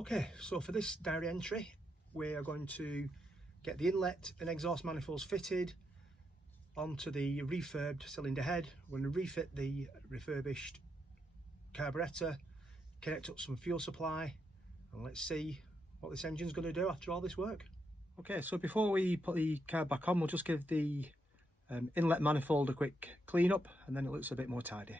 Okay, so for this diary entry, we are going to get the inlet and exhaust manifolds fitted onto the refurbed cylinder head. We're going to refit the refurbished carburetor, connect up some fuel supply, and let's see what this engine's going to do after all this work. Okay, so before we put the carb back on, we'll just give the inlet manifold a quick clean up, and then it looks a bit more tidy.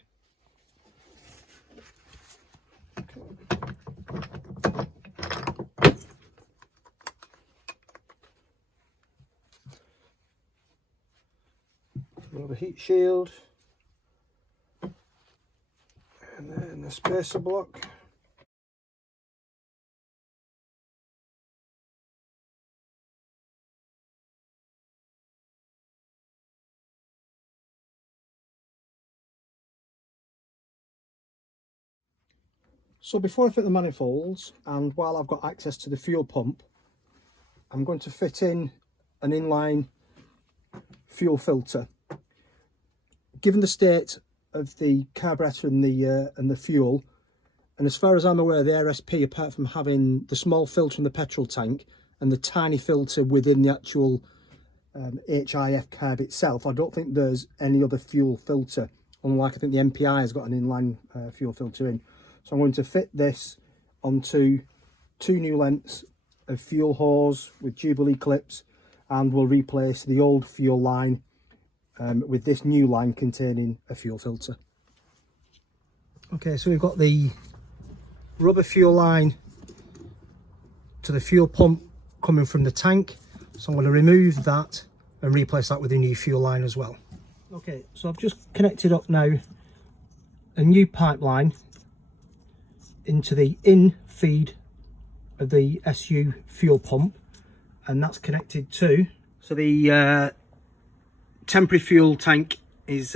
The heat shield, and then the spacer block. So before I fit the manifolds, and while I've got access to the fuel pump, I'm going to fit in an inline fuel filter. Given the state of the carburetor and the fuel, and as far as I'm aware, the RSP, apart from having the small filter in the petrol tank and the tiny filter within the actual HIF carb itself, I don't think there's any other fuel filter, unlike I think the MPI has got an inline fuel filter in. So I'm going to fit this onto 2 new lengths of fuel hose with Jubilee clips, and we'll replace the old fuel line with this new line containing a fuel filter. Okay, so we've got the rubber fuel line to the fuel pump coming from the tank, so I'm going to remove that and replace that with a new fuel line as well. Okay, so I've just connected up now a new pipeline into the in feed of the SU fuel pump, and that's connected to, so the temporary fuel tank is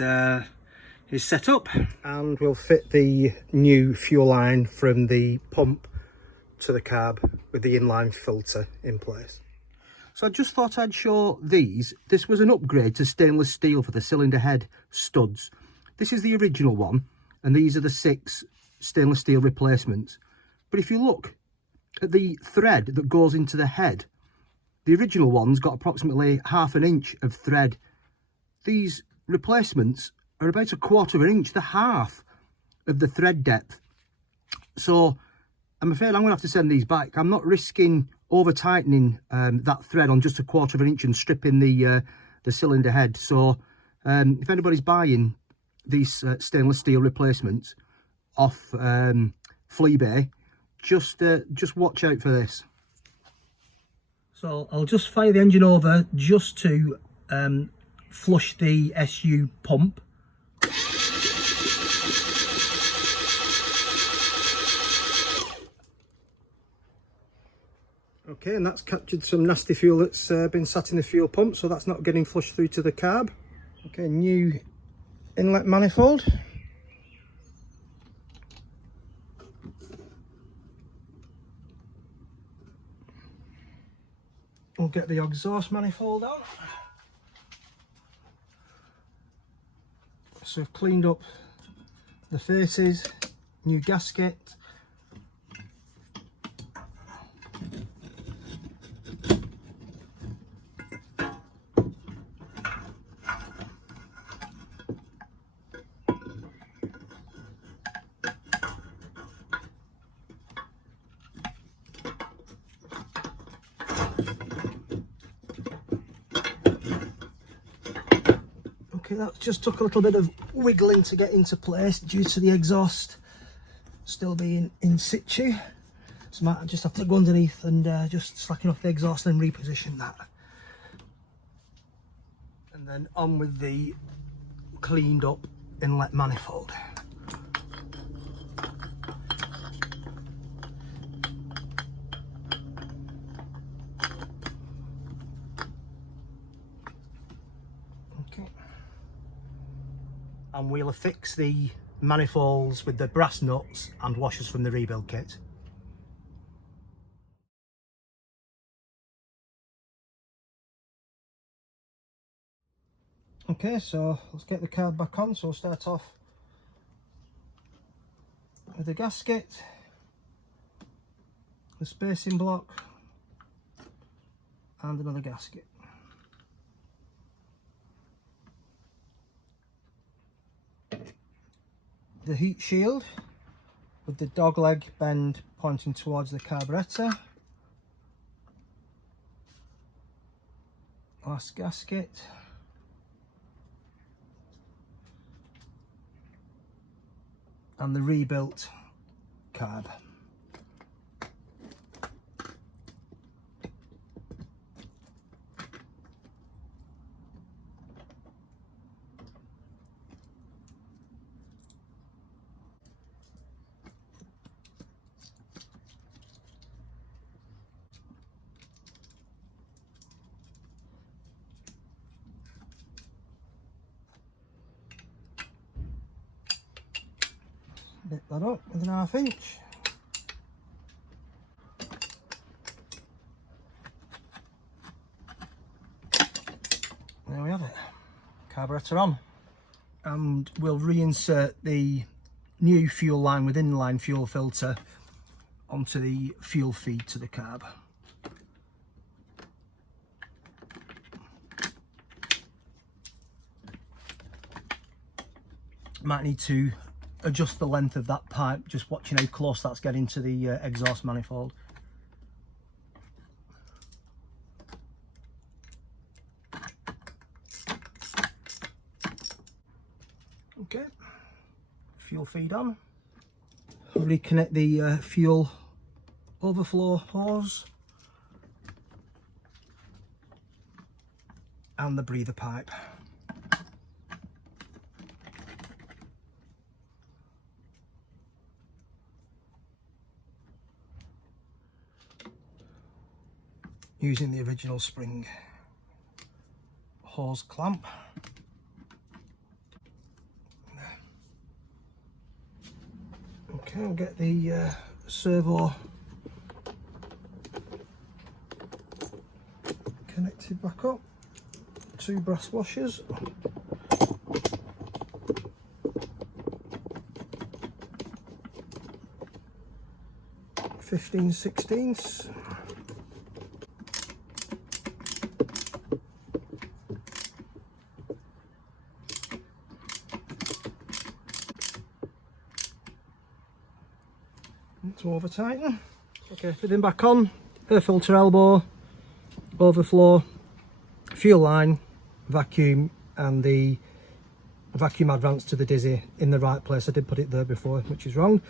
set up, and we'll fit the new fuel line from the pump to the carb with the inline filter in place. So I just thought I'd show these. This was an upgrade to stainless steel for the cylinder head studs. This is the original one, and these are the 6 stainless steel replacements. But if you look at the thread that goes into the head, the original one's got approximately ½ an inch of thread. These replacements are about 1/4 of an inch, the half of the thread depth. So I'm afraid I'm going to have to send these back. I'm not risking over tightening that thread on just 1/4 of an inch and stripping the cylinder head. So if anybody's buying these stainless steel replacements off Fleabay, just watch out for this. So I'll just fire the engine over just to flush the SU pump. Okay, and that's captured some nasty fuel that's been sat in the fuel pump, so that's not getting flushed through to the carb. Okay, new inlet manifold. We'll get the exhaust manifold out. So I've cleaned up the faces, new gasket. Okay, that just took a little bit of wiggling to get into place due to the exhaust still being in situ. So I might just have to go underneath and just slacken off the exhaust and reposition that. And then on with the cleaned up inlet manifold. Okay. And we'll affix the manifolds with the brass nuts and washers from the rebuild kit. Okay, so let's get the carb back on. So we'll start off with the gasket, the spacing block and another gasket. The heat shield with the dogleg bend pointing towards the carburetor. Last gasket. And the rebuilt carb. Bit that up with an 1/2 inch. There we have it. Carburetor on. And we'll reinsert the new fuel line with inline fuel filter onto the fuel feed to the carb. Might need to adjust the length of that pipe, just watching how close that's getting to the exhaust manifold. Okay, fuel feed on. Reconnect the fuel overflow hose and the breather pipe. Using the original spring hose clamp. Okay, I'll get the servo connected back up. 2 brass washers. 15/16. To over tighten. Okay, fitting back on, air filter elbow, overflow, fuel line, vacuum, and the vacuum advance to the dizzy in the right place. I did put it there before, which is wrong.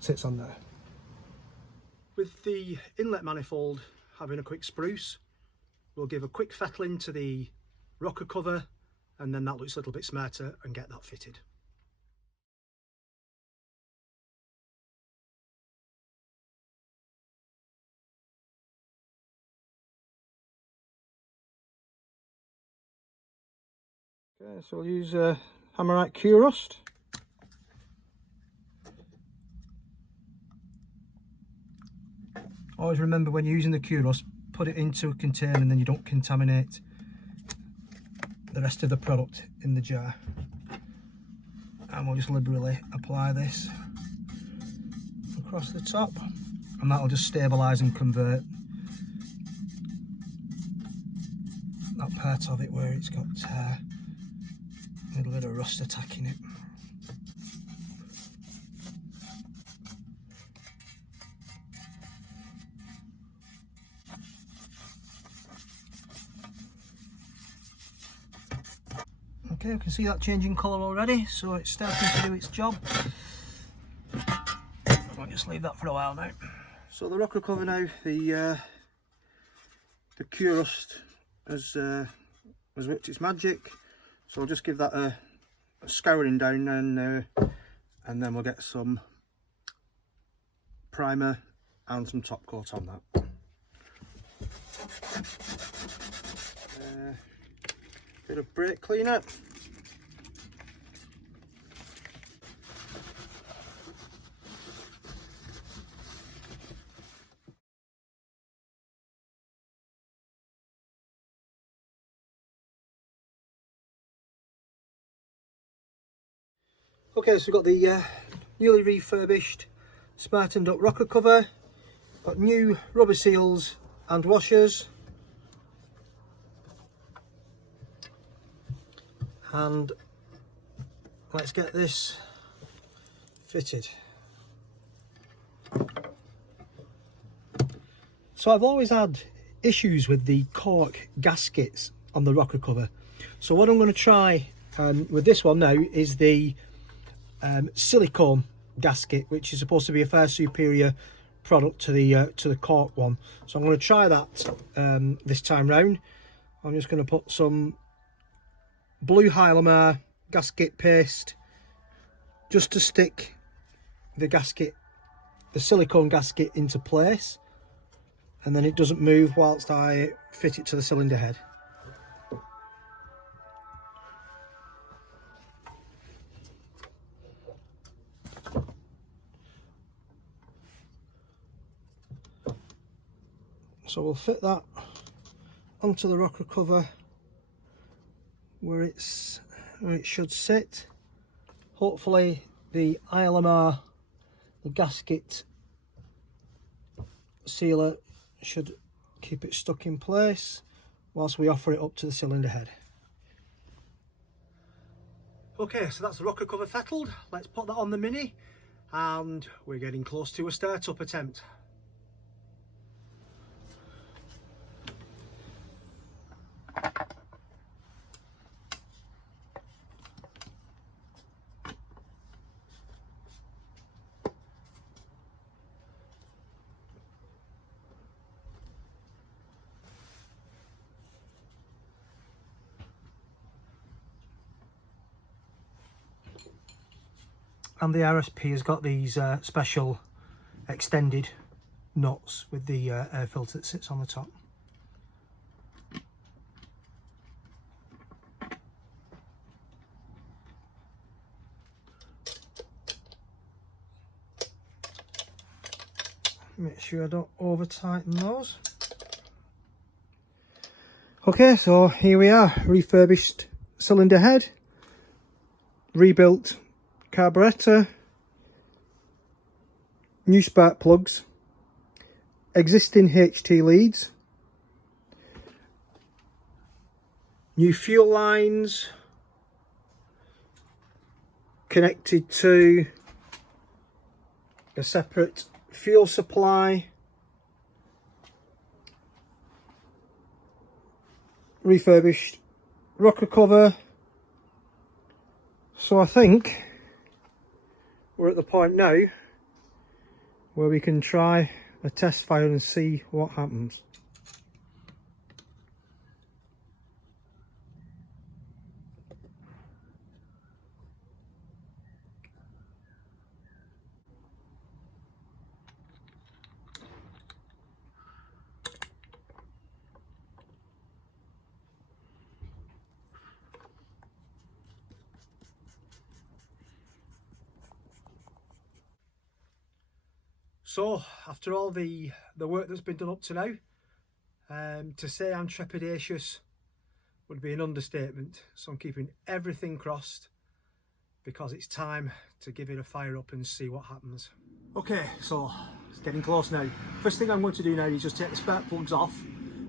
Sits on there. With the inlet manifold having a quick spruce, we'll give a quick fettling to the rocker cover, and then that looks a little bit smarter, and get that fitted. Okay, so we'll use Hammerite Q-Rust. Always remember, when you're using the Q-Rust, put it into a container and then you don't contaminate the rest of the product in the jar. And we'll just liberally apply this across the top, and that'll just stabilise and convert that part of it where it's got a little bit of rust attacking it. Okay, we can see that changing colour already, so it's starting to do its job. I'll just leave that for a while now. So the rocker cover now, the Q-Rust has worked its magic. So I'll just give that a scouring down, and then we'll get some primer and some top coat on that. Bit of brake cleaner. Okay, so we've got the newly refurbished, smartened up rocker cover. Got new rubber seals and washers, and let's get this fitted. So I've always had issues with the cork gaskets on the rocker cover. So what I'm going to try with this one now is the silicone gasket, which is supposed to be a far superior product to the cork one. So I'm going to try that this time round. I'm just going to put some blue Hylamar gasket paste just to stick the gasket, the silicone gasket, into place, and then it doesn't move whilst I fit it to the cylinder head. So we'll fit that onto the rocker cover where it should sit. Hopefully the Hylamar, the gasket sealer, should keep it stuck in place whilst we offer it up to the cylinder head. Okay, so that's the rocker cover fettled. Let's put that on the Mini, and we're getting close to a start-up attempt. And the RSP has got these special extended nuts with the air filter that sits on the top. Make sure I don't over tighten those. Okay, so here we are, refurbished cylinder head, rebuilt carburetor, new spark plugs, existing HT leads, new fuel lines connected to a separate fuel supply, refurbished rocker cover. So I think we're at the point now where we can try a test fire and see what happens. So after all the work that's been done up to now, to say I'm trepidatious would be an understatement. So I'm keeping everything crossed because it's time to give it a fire up and see what happens. Okay, so it's getting close now. First thing I'm going to do now is just take the spark plugs off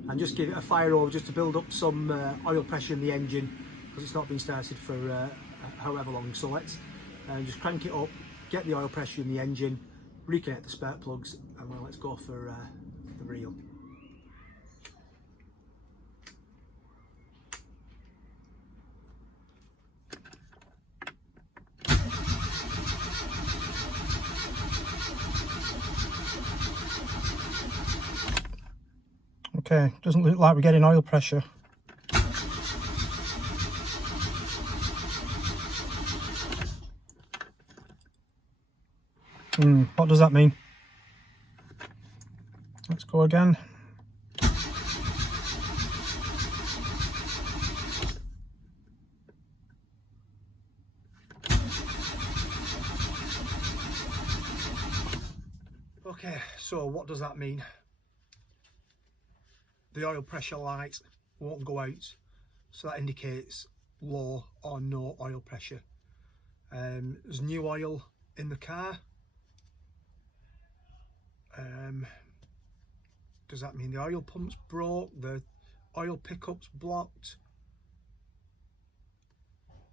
and just give it a fire over, just to build up some oil pressure in the engine, because it's not been started for however long. So let's just crank it up, get the oil pressure in the engine, reconnect the spark plugs, and then let's go for the reel. Okay, doesn't look like we're getting oil pressure. What does that mean? Let's go again. Okay, so what does that mean? The oil pressure light won't go out, so that indicates low or no oil pressure. There's new oil in the car. Does that mean the oil pump's broke, the oil pickup's blocked?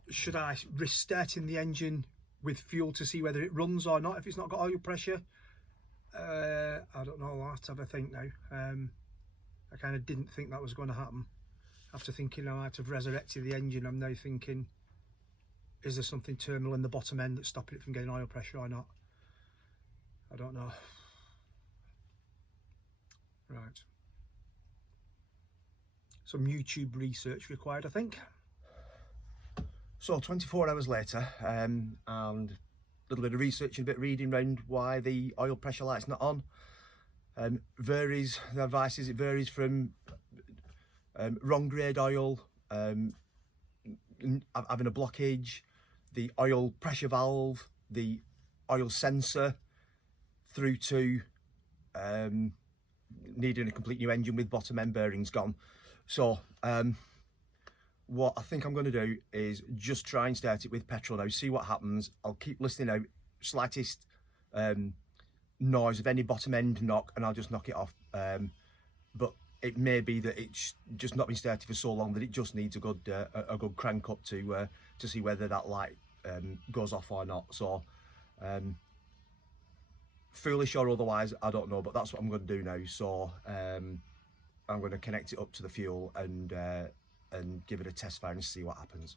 Should I risk starting the engine with fuel to see whether it runs or not if it's not got oil pressure? I don't know, I'll have to have a think now. I kind of didn't think that was going to happen. After thinking I might have resurrected the engine, I'm now thinking, is there something terminal in the bottom end that's stopping it from getting oil pressure or not? I don't know. Right. Some YouTube research required, I think. So 24 hours later, and a little bit of research and a bit of reading around why the oil pressure light's not on. Varies, the advice is it varies from wrong grade oil, having a blockage, the oil pressure valve, the oil sensor, through to needing a complete new engine with bottom end bearings gone. So what I think I'm going to do is just try and start it with petrol now, see what happens. I'll keep listening out, slightest noise of any bottom end knock, and I'll just knock it off. But it may be that it's just not been started for so long that it just needs a good crank up to see whether that light goes off or not. So foolish or otherwise, I don't know, but that's what I'm going to do now. So I'm going to connect it up to the fuel and give it a test fire and see what happens.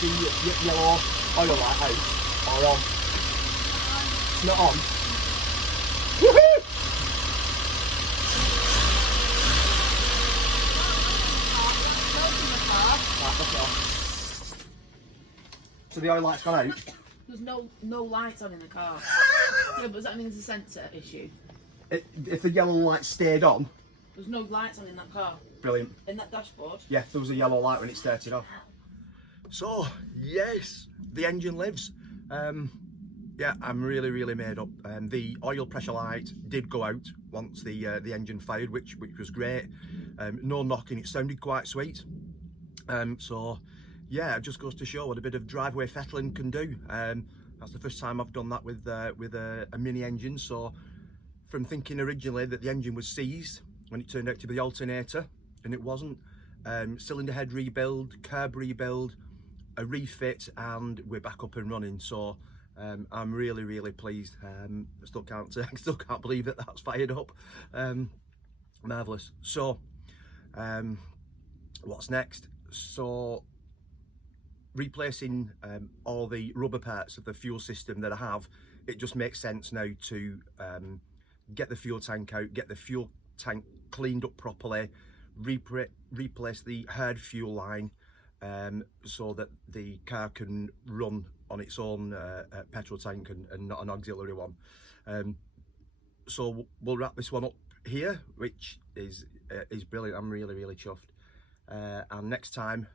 The yellow oil light out or on? Not on. Woohoo! Right, look it off. So the oil light's gone out? There's no lights on in the car. Yeah, but does that mean there's a sensor issue? If the yellow light stayed on? There's no lights on in that car. Brilliant. In that dashboard? Yeah, there was a yellow light when it started off. So, yes, the engine lives. Yeah, I'm really made up. The oil pressure light did go out once the engine fired, which was great. No knocking, it sounded quite sweet. So, yeah, it just goes to show what a bit of driveway fettling can do. That's the first time I've done that with a mini engine. So, from thinking originally that the engine was seized, when it turned out to be the alternator, and it wasn't. Cylinder head rebuild, carb rebuild, a refit, and we're back up and running. So I'm really pleased. I still can't believe that that's fired up. Marvelous. So what's next? So replacing all the rubber parts of the fuel system that I have, it just makes sense now to get the fuel tank out, get the fuel tank cleaned up properly, replace the hard fuel line, so that the car can run on its own petrol tank and not an auxiliary one. So we'll wrap this one up here, which is brilliant. I'm really chuffed. And next time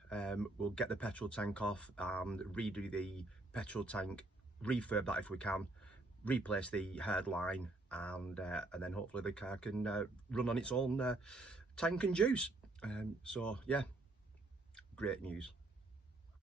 we'll get the petrol tank off and redo the petrol tank, refurb that if we can, replace the hard line, and then hopefully the car can run on its own tank and juice. So yeah, great news.